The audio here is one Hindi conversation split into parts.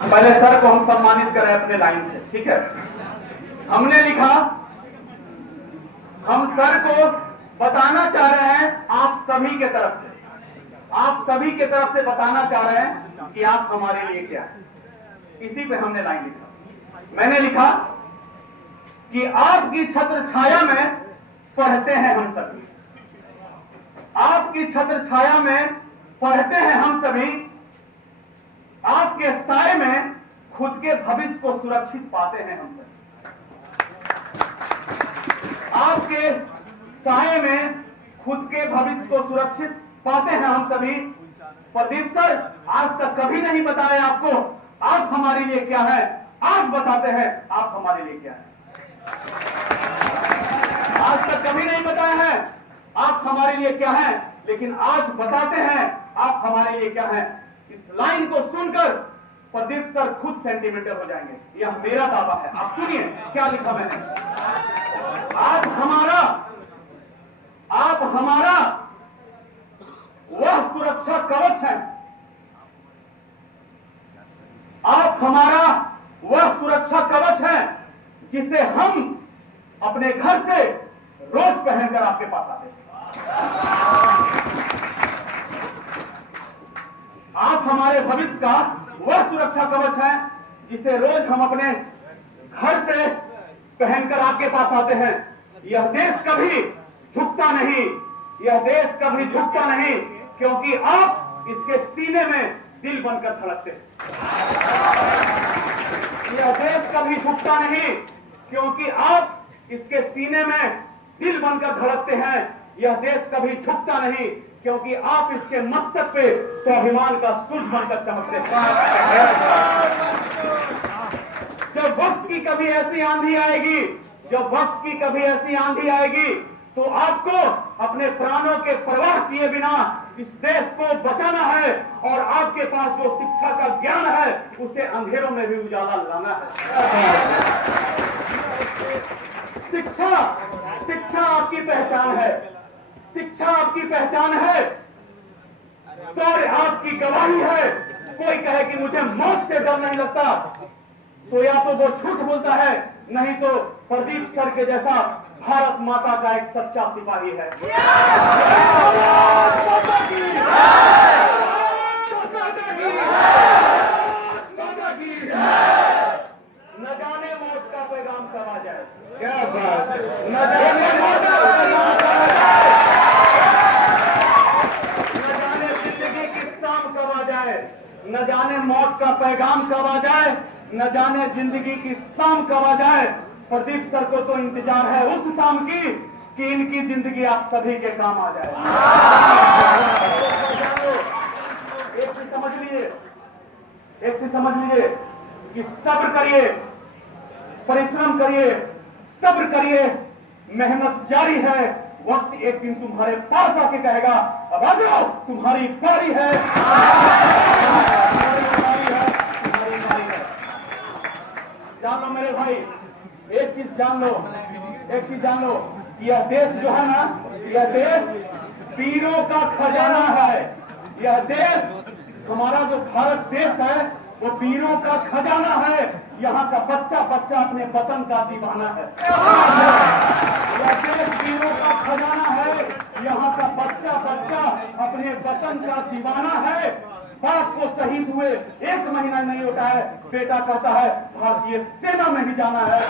पहले सर को हम सम्मानित करें अपने लाइन से, ठीक है। हमने लिखा, हम सर को बताना चाह रहे हैं आप सभी के तरफ से, आप सभी के तरफ से बताना चाह रहे हैं कि आप हमारे लिए क्या है। इसी पे हमने लाइन लिखा। मैंने लिखा कि आपकी छत्र छाया में पढ़ते हैं हम सभी, आपकी छत्र छाया में पढ़ते हैं हम सभी, आपके साए में खुद के भविष्य को सुरक्षित पाते हैं हम सभी, आपके साए में खुद के भविष्य को सुरक्षित पाते हैं हम सभी। प्रदीप सर आज तक कभी नहीं बताया आपको आप हमारे लिए क्या है, आज बताते हैं आप हमारे लिए क्या है। आज तक कभी नहीं बताया है आप हमारे लिए क्या है, लेकिन आज बताते हैं आप हमारे लिए क्या है। इस लाइन को सुनकर प्रदीप सर खुद सेंटिमेंटल हो जाएंगे, यह मेरा दावा है। आप सुनिए क्या लिखा मैंने। आप हमारा वह सुरक्षा कवच है, आप हमारा वह सुरक्षा कवच है जिसे हम अपने घर से रोज पहनकर आपके पास आते हैं। आप हमारे भविष्य का वह सुरक्षा कवच है जिसे रोज हम अपने घर से पहनकर आपके पास आते हैं। यह देश कभी झुकता नहीं, यह देश कभी झुकता नहीं, क्योंकि आप इसके सीने में दिल बनकर धड़कते हैं। यह देश कभी झुकता नहीं, क्योंकि आप इसके सीने में दिल बनकर धड़कते हैं। यह देश कभी झुकता नहीं, क्योंकि आप इसके मस्तक पे स्वाभिमान का सूर्य बनकर चमकते हैं। जब वक्त की कभी ऐसी आंधी आएगी, जब वक्त की कभी ऐसी आंधी आएगी, तो आपको अपने प्राणों के परवाह किए बिना इस देश को बचाना है, और आपके पास जो शिक्षा का ज्ञान है उसे अंधेरों में भी उजाला लाना है। शिक्षा आपकी पहचान है, शिक्षा आपकी पहचान है, सर आपकी गवाही है। कोई कहे कि मुझे मौत से डर नहीं लगता, तो या तो वो झूठ बोलता है, नहीं तो प्रदीप सर के जैसा भारत माता का एक सच्चा सिपाही है। न जाने मौत का पैगाम कब आ जाए, क्या बात है, न जाने मौत का पैगाम कब आ जाए, न जाने जिंदगी की शाम कब आ जाए, न जाने मौत का पैगाम कब आ जाए, न जाने जिंदगी की शाम कब आ जाए। प्रदीप सर को तो इंतजार है उस शाम की कि इनकी जिंदगी आप सभी के काम आ जाए। एक चीज समझ लीजिए, एक चीज समझ लीजिए कि सब्र करिए, परिश्रम करिए, सब्र करिए, मेहनत जारी है। वक्त एक दिन तुम्हारे पास आके कहेगा अब आ जाओ, तुम्हारी बारी है, जान लो मेरे भाई, एक चीज जान लो, एक चीज जान लो, यह देश जो है ना, यह देश वीरों का खजाना है। यह देश हमारा जो भारत देश है वो वीरों का खजाना है। यहाँ का बच्चा बच्चा अपने वतन का दीवाना है। यह देश वीरों का खजाना है, यहाँ का बच्चा बच्चा अपने वतन का दीवाना है। बाप को शहीद हुए 1 महीना नहीं होता है, बेटा कहता है भारतीय सेना में ही जाना है।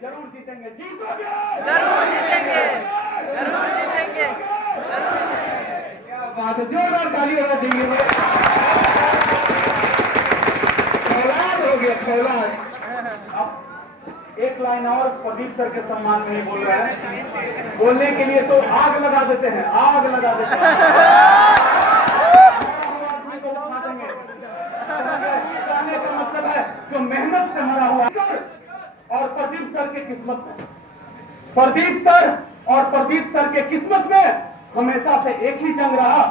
जरूर जीतेंगे, जीतोगे, जरूर जीतेंगे, जरूर जीतेंगे। क्या बात है, जोरदार ताली होना चाहिए। फौलाद हो गया, फौलाद। एक लाइन और प्रदीप सर के सम्मान में ही बोल रहे हैं, बोलने के लिए तो आग लगा देते हैं, आग लगा देते हैं। आदमी को उठा देंगे। कहने का मतलब है जो मेहनत से मरा हुआ सर और प्रदीप सर के किस्मत में, प्रदीप सर और प्रदीप सर के किस्मत में हमेशा से एक ही जंग रहा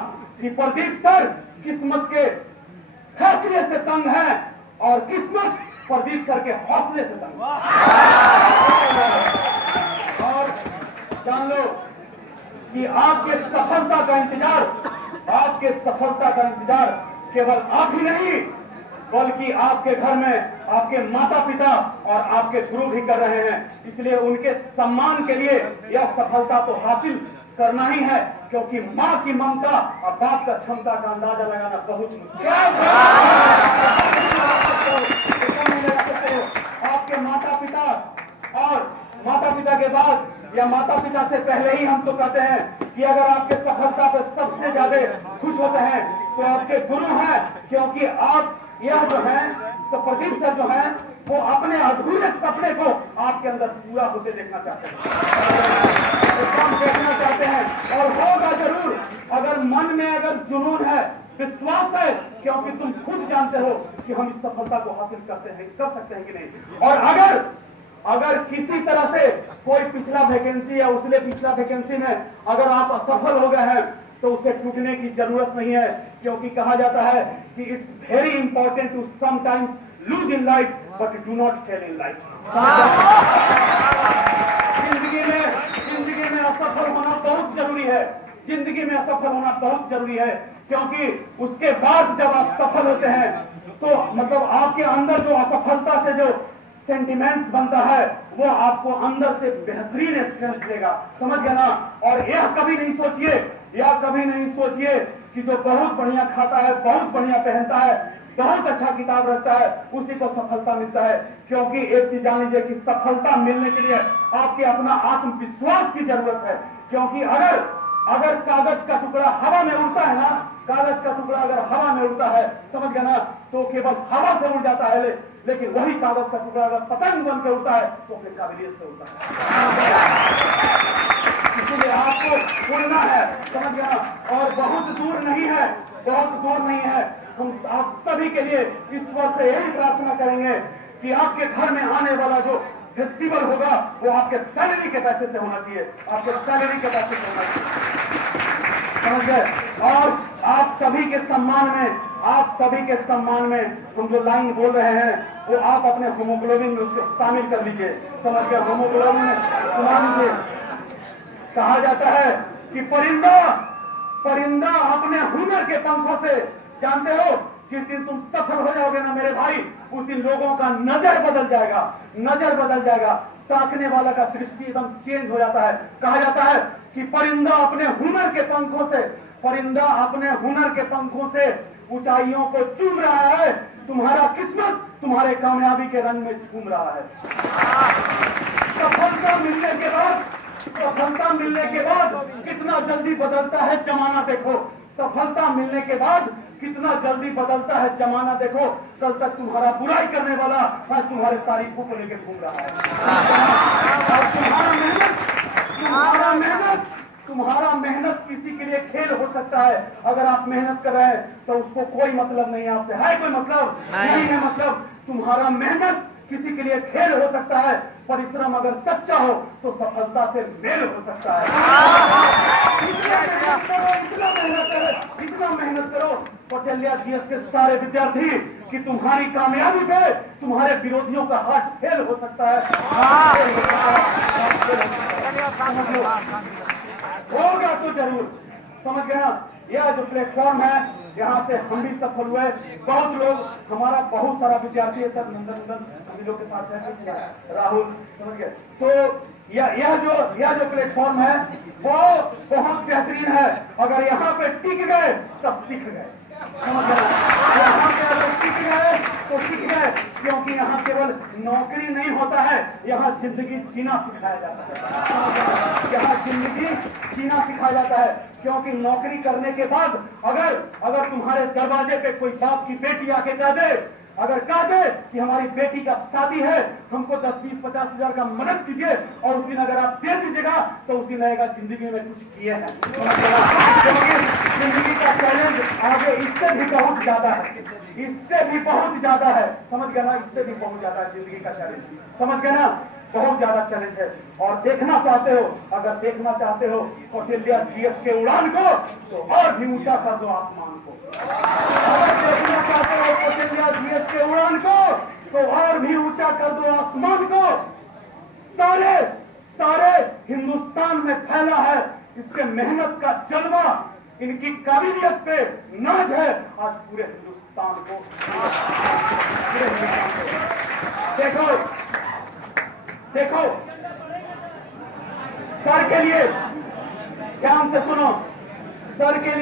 कि प्रदीप सर किस्मत के फैसले से तंग है और किस्मत प्रदीप सर के हौसले से तंग। और जान लो कि आपके सफलता का इंतजार केवल आप ही नहीं बल्कि आपके घर में आपके माता पिता और आपके गुरु भी कर रहे हैं। इसलिए उनके सम्मान के लिए यह सफलता तो हासिल करना ही है, क्योंकि माँ की ममता और बाप का क्षमता का अंदाजा लगाना बहुत मुश्किल है। आपके माता पिता और माता पिता के बाद या माता पिता से पहले ही हम तो कहते हैं कि अगर आपके सफलता पर सबसे ज्यादा खुश होते हैं तो आपके गुरु हैं, क्योंकि आप यह जो है प्रदीप सर जो है वो अपने अधूरे सपने को आपके अंदर पूरा होते देखना चाहते हैं, देखना चाहते हैं और होगा जरूर। अगर मन में अगर जुनून है, विश्वास है, क्योंकि तुम खुद जानते हो कि हम इस सफलता को हासिल कर सकते हैं कि नहीं। और अगर किसी तरह से कोई पिछला वैकेंसी या उसने पिछला वैकेंसी में अगर आप असफल हो गए हैं तो उसे टूटने की जरूरत नहीं है, क्योंकि कहा जाता है कि it's very important to sometimes lose in life but do not fail in life. जिंदगी में असफल होना बहुत जरूरी है, जिंदगी में असफल होना बहुत जरूरी है, क्योंकि उसके बाद जब आप सफल होते हैं तो मतलब आपके अंदर जो असफलता से जो सेंटिमेंट्स बनता है वो आपको अंदर से बेहतरीन स्ट्रेंथ देगा, समझ गए ना। और यह कभी नहीं सोचिए कि जो बहुत बढ़िया खाता है, बहुत बढ़िया पहनता है, बहुत अच्छा किताब रखता है, उसी को सफलता मिलता है। क्योंकि एक चीज जान लीजिए कि सफलता मिलने के लिए आपके अपना आत्मविश्वास की जरूरत है। क्योंकि अगर कागज का टुकड़ा हवा में उड़ता है ना, कागज का टुकड़ा अगर हवा में उड़ता है, समझ गए ना, तो केवल हवा से उड़ जाता है, लेकिन वही कागज का टुकड़ा अगर पतंग बन के उड़ता है तो अपने काबिलियत से उड़ता है। इसलिए आपको उड़ना है, समझ गया ना। और बहुत दूर नहीं है हम आप सभी के लिए ईश्वर से यही प्रार्थना करेंगे कि आपके घर में आने वाला जो फेस्टिवल होगा वो आपके सैलरी के पैसे से होना चाहिए, आपके सैलरी के पैसे से होना चाहिए, समझ गए। और आप सभी के सम्मान में हम जो लाइन बोल रहे हैं वो आप अपने होमोग्लोबिन में उसको शामिल कर लीजिए, समझ गए। होमोग्लोबिन में सुना लीजिए। कहा जाता है कि परिंदा अपने हुनर के पंखों से, जानते हो जिस दिन तुम सफल हो जाओगे ना मेरे भाई, उस दिन लोगों का नजर बदल जाएगा, ताकने वाला का दृष्टि एकदम चेंज हो जाता है। कहा जाता है कि परिंदा अपने हुनर के पंखों से ऊंचाइयों को चूम रहा है, तुम्हारा किस्मत तुम्हारे कामयाबी के रंग में झूम रहा है। सफलता मिलने के बाद कितना जल्दी बदलता है जमाना देखो। सफलता मिलने के बाद कितना जल्दी बदलता है जमाना देखो। कल तक तुम्हारा बुराई करने वाला आज तुम्हारे तारीफों को लेकर घूम रहा है। और तुम्हारा मेहनत किसी के लिए खेल हो सकता है। अगर आप मेहनत कर रहे हैं तो उसको कोई मतलब नहीं है आपसे, है कोई मतलब नहीं है। मतलब तुम्हारा मेहनत किसी के लिए खेल हो सकता है, परिश्रम अगर सच्चा हो तो सफलता से मेल हो सकता है। इतना मेहनत करो कौटिल्य जीएस के सारे विद्यार्थी कि तुम्हारी कामयाबी पे तुम्हारे विरोधियों का हाथ फेल हो सकता है। होगा तो जरूर, समझ गए ना। यह जो प्लेटफॉर्म है यहाँ से हम भी सफल हुए, बहुत लोग, हमारा बहुत सारा विद्यार्थी है सर, नंदन हम लोग के साथ है, राहुल, समझ गए। तो यह जो प्लेटफॉर्म है वो बहुत बेहतरीन है। अगर यहाँ पे टिक गए तब सीख गए, समझ गए। यहाँ पे अगर टिक गए तो सीख गए, क्योंकि यहाँ केवल नौकरी नहीं होता है, यहाँ जिंदगी जीना सिखाया जाता है। यहाँ जिंदगी जीना सिखाया जाता है, क्योंकि नौकरी करने के बाद अगर तुम्हारे दरवाजे पे कोई बाप की बेटी आके कह दे कि हमारी बेटी का शादी है, हमको 10, 20, 50 हजार का मदद कीजिए, और उस दिन अगर आप दे दीजिएगा तो उस दिन लगेगा जिंदगी में कुछ किए हैं। क्योंकि जिंदगी का चैलेंज आगे इससे भी बहुत ज्यादा है, समझ गए ना। इससे भी बहुत ज्यादा है जिंदगी का चैलेंज, समझ गए ना। बहुत ज्यादा चैलेंज है। और अगर देखना चाहते हो कौटिल्य जीएस के उड़ान को तो और भी ऊंचा कर दो आसमान को। अगर देखना चाहते हो कौटिल्य जीएस के उड़ान को तो और भी ऊंचा कर दो आसमान को। सारे हिंदुस्तान में फैला है। इसके मेहनत का जलवा, इनकी काबिलियत पे नाज है आज पूरे हिंदुस्तान को। देखो देखो, सर के लिए ध्यान से सुनो, सर के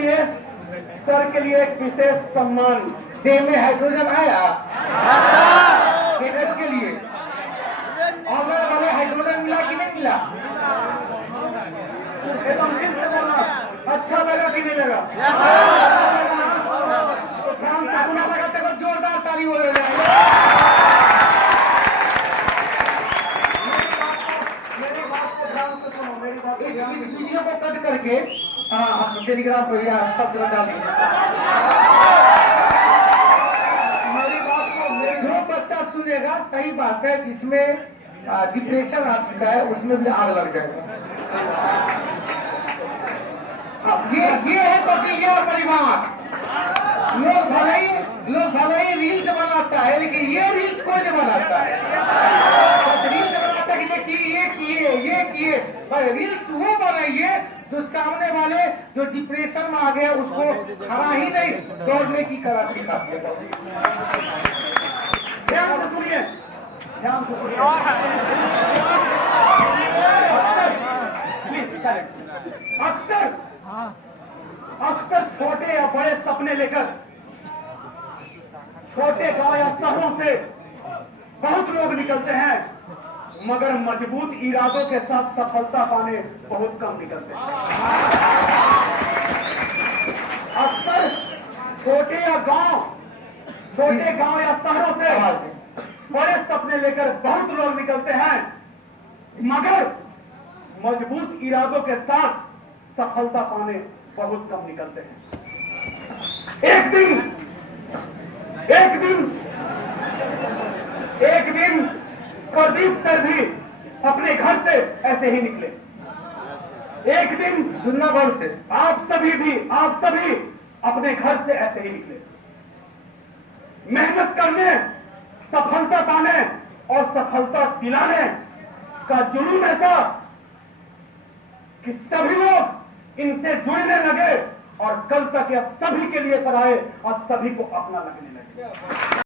लिए एक विशेष सम्मान। देह में हाइड्रोजन आया केडेट के लिए, ऑर्डर वाले हाइड्रोजन मिला कि नहीं मिला? एकदम दिल से बोलना, अच्छा लगा कि नहीं लगा? तो ध्यान से अच्छा लगाते को जोरदार ताली हो रही है। मेरी बात को ध्यान से सुनो, मेरी बात को इस ध्यान से सुनो। वीडियो को कट करके टेलीग्राम पर या सब जगह डाल दीजिए। मेरी बात को जो बच्चा सुनेगा सही बात है, जिसमें डिप्रेशन आ चुका है उसमें भी आग लग जाएगा। ये है कौटिल्य परिवार। लोग भले ही रील्स बनाता है, लेकिन ये रील्स कोई नहीं बनाता है। बस रील्स बनाता है कि देखिए ये किए। भाई रील्स वो बनाइए जो सामने वाले जो डिप्रेशन में आ गया उसको खड़ा ही नहीं दौड़ने की कला सिखाती है। ध्यान से सुनिए, ध्यान से सुनिए। अक्सर छोटे या बड़े सपने लेकर छोटे गांव या शहरों से बहुत लोग निकलते हैं, मगर मजबूत इरादों के साथ सफलता पाने बहुत कम निकलते हैं। अक्सर छोटे गांव या शहरों से बड़े सपने लेकर बहुत लोग निकलते हैं, मगर मजबूत इरादों के साथ सफलता पाने बहुत कम निकलते हैं। एक दिन प्रदीप सर भी अपने घर से ऐसे ही निकले। एक दिन सुनना गौर से, आप सभी अपने घर से ऐसे ही निकले। मेहनत करने, सफलता पाने और सफलता दिलाने का जुनून ऐसा कि सभी लोग इनसे जुड़ने लगे और कल तक यह सभी के लिए पराए और सभी को अपना लगने लगे।